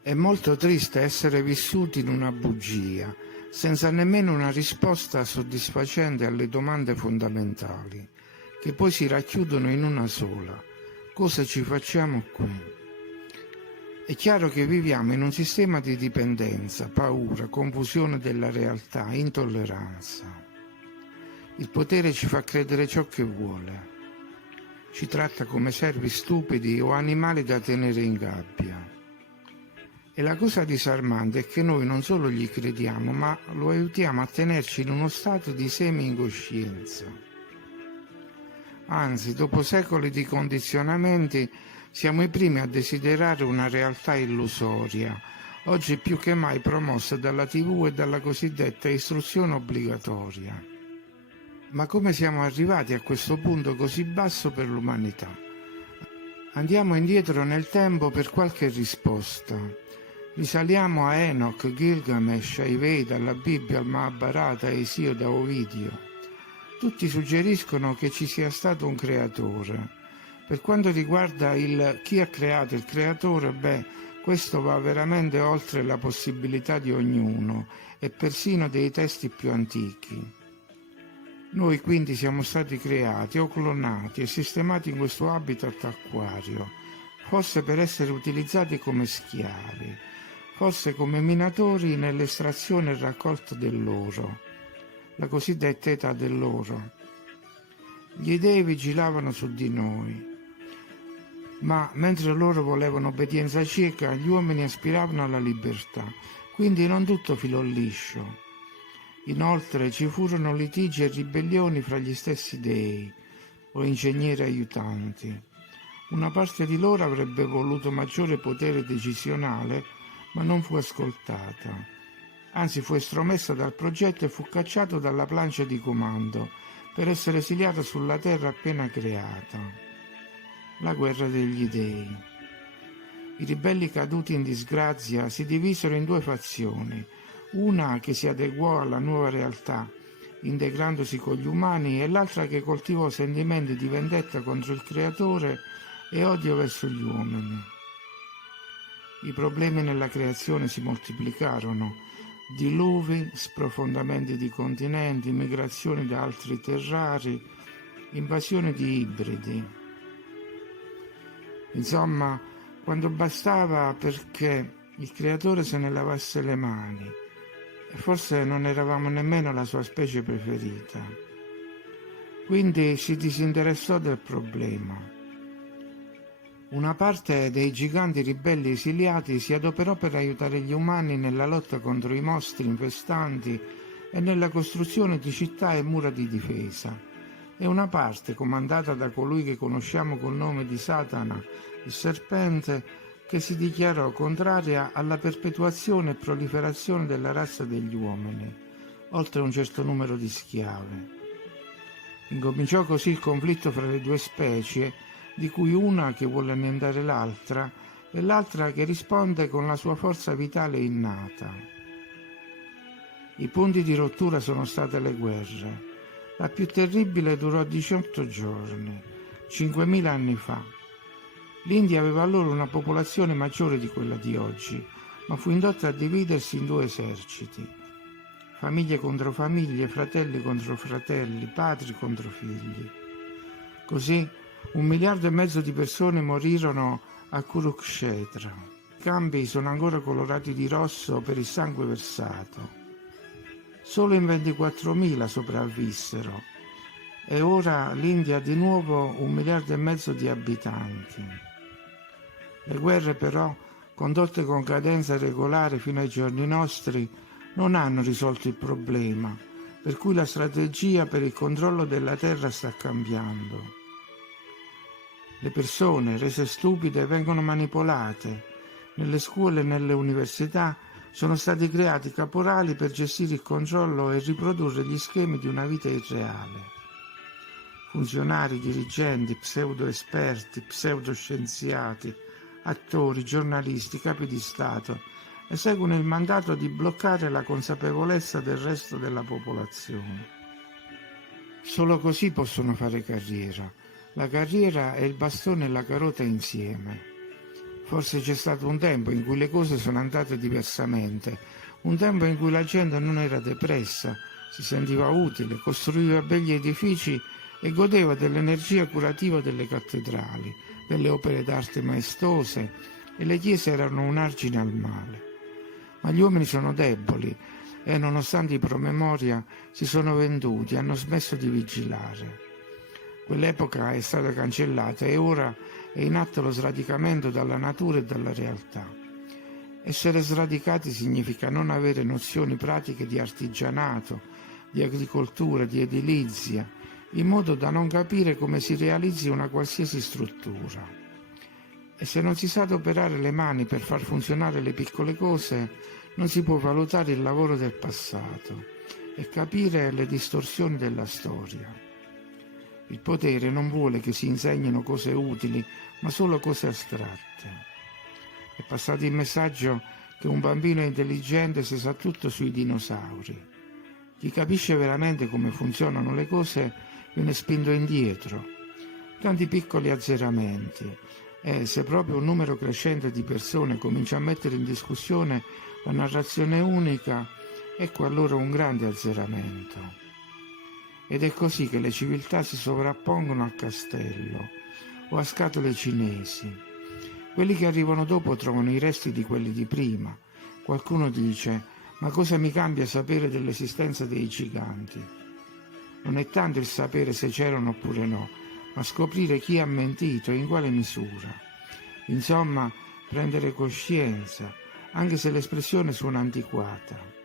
È molto triste essere vissuti in una bugia, senza nemmeno una risposta soddisfacente alle domande fondamentali, che poi si racchiudono in una sola: cosa ci facciamo qui? È chiaro che viviamo in un sistema di dipendenza, paura, confusione della realtà, intolleranza. Il potere ci fa credere ciò che vuole. Ci tratta come servi stupidi o animali da tenere in gabbia. E la cosa disarmante è che noi non solo gli crediamo, ma lo aiutiamo a tenerci in uno stato di semi-incoscienza. Anzi, dopo secoli di condizionamenti, siamo i primi a desiderare una realtà illusoria, oggi più che mai promossa dalla TV e dalla cosiddetta istruzione obbligatoria. Ma come siamo arrivati a questo punto così basso per l'umanità? Andiamo indietro nel tempo per qualche risposta. Risaliamo a Enoch, Gilgamesh, ai Veda, alla Bibbia, al Mahabharata, a Esiodo, a Ovidio. Tutti suggeriscono che ci sia stato un creatore. Per quanto riguarda chi ha creato il creatore, questo va veramente oltre la possibilità di ognuno e persino dei testi più antichi. Noi quindi siamo stati creati o clonati e sistemati in questo habitat acquario, forse per essere utilizzati come schiavi, forse come minatori nell'estrazione e raccolta dell'oro, la cosiddetta età dell'oro. Gli dei vigilavano su di noi, ma mentre loro volevano obbedienza cieca, gli uomini aspiravano alla libertà, quindi non tutto filò liscio. Inoltre ci furono litigi e ribellioni fra gli stessi dei o ingegneri aiutanti. Una parte di loro avrebbe voluto maggiore potere decisionale, ma non fu ascoltata. Anzi, fu estromessa dal progetto e fu cacciato dalla plancia di comando per essere esiliato sulla terra appena creata. La guerra degli dei. I ribelli caduti in disgrazia si divisero in due fazioni, una che si adeguò alla nuova realtà, integrandosi con gli umani, e l'altra che coltivò sentimenti di vendetta contro il creatore e odio verso gli uomini. I problemi nella creazione si moltiplicarono: diluvi, sprofondamenti di continenti, migrazioni da altri terrari, invasione di ibridi. Insomma, quando bastava perché il creatore se ne lavasse le mani, e forse non eravamo nemmeno la sua specie preferita. Quindi si disinteressò del problema. Una parte dei giganti ribelli esiliati si adoperò per aiutare gli umani nella lotta contro i mostri infestanti e nella costruzione di città e mura di difesa, e una parte, comandata da colui che conosciamo col nome di Satana, il serpente, che si dichiarò contraria alla perpetuazione e proliferazione della razza degli uomini, oltre un certo numero di schiave. Incominciò così il conflitto fra le due specie, di cui una che vuole annientare l'altra e l'altra che risponde con la sua forza vitale innata. I punti di rottura sono state le guerre. La più terribile durò 18 giorni, 5.000 anni fa. L'India aveva allora una popolazione maggiore di quella di oggi, ma fu indotta a dividersi in due eserciti: famiglie contro famiglie, fratelli contro fratelli, padri contro figli. Così 1,5 miliardi di persone morirono a Kurukshetra. I campi sono ancora colorati di rosso per il sangue versato. Solo in 24.000 sopravvissero, e ora l'India ha di nuovo 1,5 miliardi di abitanti. Le guerre però, condotte con cadenza regolare fino ai giorni nostri, non hanno risolto il problema, per cui la strategia per il controllo della terra sta cambiando. Le persone, rese stupide, vengono manipolate. Nelle scuole e nelle università sono stati creati caporali per gestire il controllo e riprodurre gli schemi di una vita irreale. Funzionari, dirigenti, pseudo-esperti, pseudo-scienziati, attori, giornalisti, capi di Stato eseguono il mandato di bloccare la consapevolezza del resto della popolazione. Solo così possono fare carriera. La carriera è il bastone e la carota insieme. Forse c'è stato un tempo in cui le cose sono andate diversamente, un tempo in cui la gente non era depressa, si sentiva utile, costruiva begli edifici e godeva dell'energia curativa delle cattedrali, delle opere d'arte maestose, e le chiese erano un argine al male. Ma gli uomini sono deboli e, nonostante i promemoria, si sono venduti, hanno smesso di vigilare. Quell'epoca è stata cancellata e ora è in atto lo sradicamento dalla natura e dalla realtà. Essere sradicati significa non avere nozioni pratiche di artigianato, di agricoltura, di edilizia, in modo da non capire come si realizzi una qualsiasi struttura. E se non si sa adoperare le mani per far funzionare le piccole cose, non si può valutare il lavoro del passato e capire le distorsioni della storia. Il potere non vuole che si insegnino cose utili, ma solo cose astratte. È passato il messaggio che un bambino intelligente si sa tutto sui dinosauri. Chi capisce veramente come funzionano le cose viene spinto indietro. Tanti piccoli azzeramenti. E se proprio un numero crescente di persone comincia a mettere in discussione la narrazione unica, ecco allora un grande azzeramento. Ed è così che le civiltà si sovrappongono al castello o a scatole cinesi. Quelli che arrivano dopo trovano i resti di quelli di prima. Qualcuno dice: ma cosa mi cambia sapere dell'esistenza dei giganti? Non è tanto il sapere se c'erano oppure no, ma scoprire chi ha mentito e in quale misura. Insomma, prendere coscienza, anche se l'espressione suona antiquata.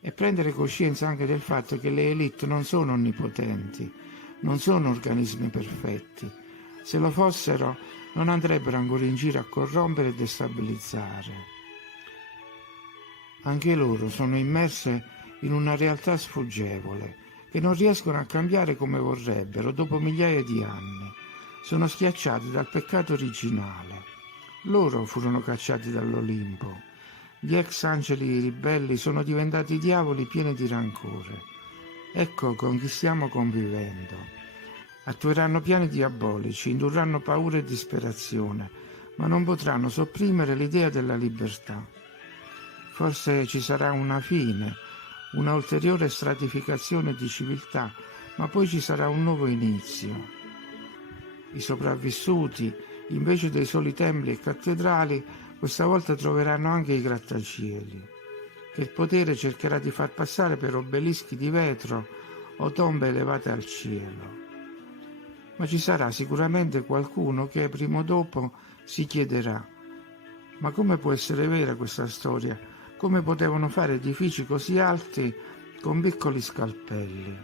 E prendere coscienza anche del fatto che le élite non sono onnipotenti, non sono organismi perfetti. Se lo fossero, non andrebbero ancora in giro a corrompere e destabilizzare. Anche loro sono immerse in una realtà sfuggevole, che non riescono a cambiare come vorrebbero dopo migliaia di anni. Sono schiacciati dal peccato originale. Loro furono cacciati dall'Olimpo. Gli ex angeli ribelli sono diventati diavoli pieni di rancore. Ecco con chi stiamo convivendo. Attueranno piani diabolici, indurranno paura e disperazione, ma non potranno sopprimere l'idea della libertà. Forse ci sarà una fine, una ulteriore stratificazione di civiltà, ma poi ci sarà un nuovo inizio. I sopravvissuti, invece dei soli templi e cattedrali, questa volta troveranno anche i grattacieli, che il potere cercherà di far passare per obelischi di vetro o tombe elevate al cielo. Ma ci sarà sicuramente qualcuno che prima o dopo si chiederà: ma come può essere vera questa storia? Come potevano fare edifici così alti con piccoli scalpelli?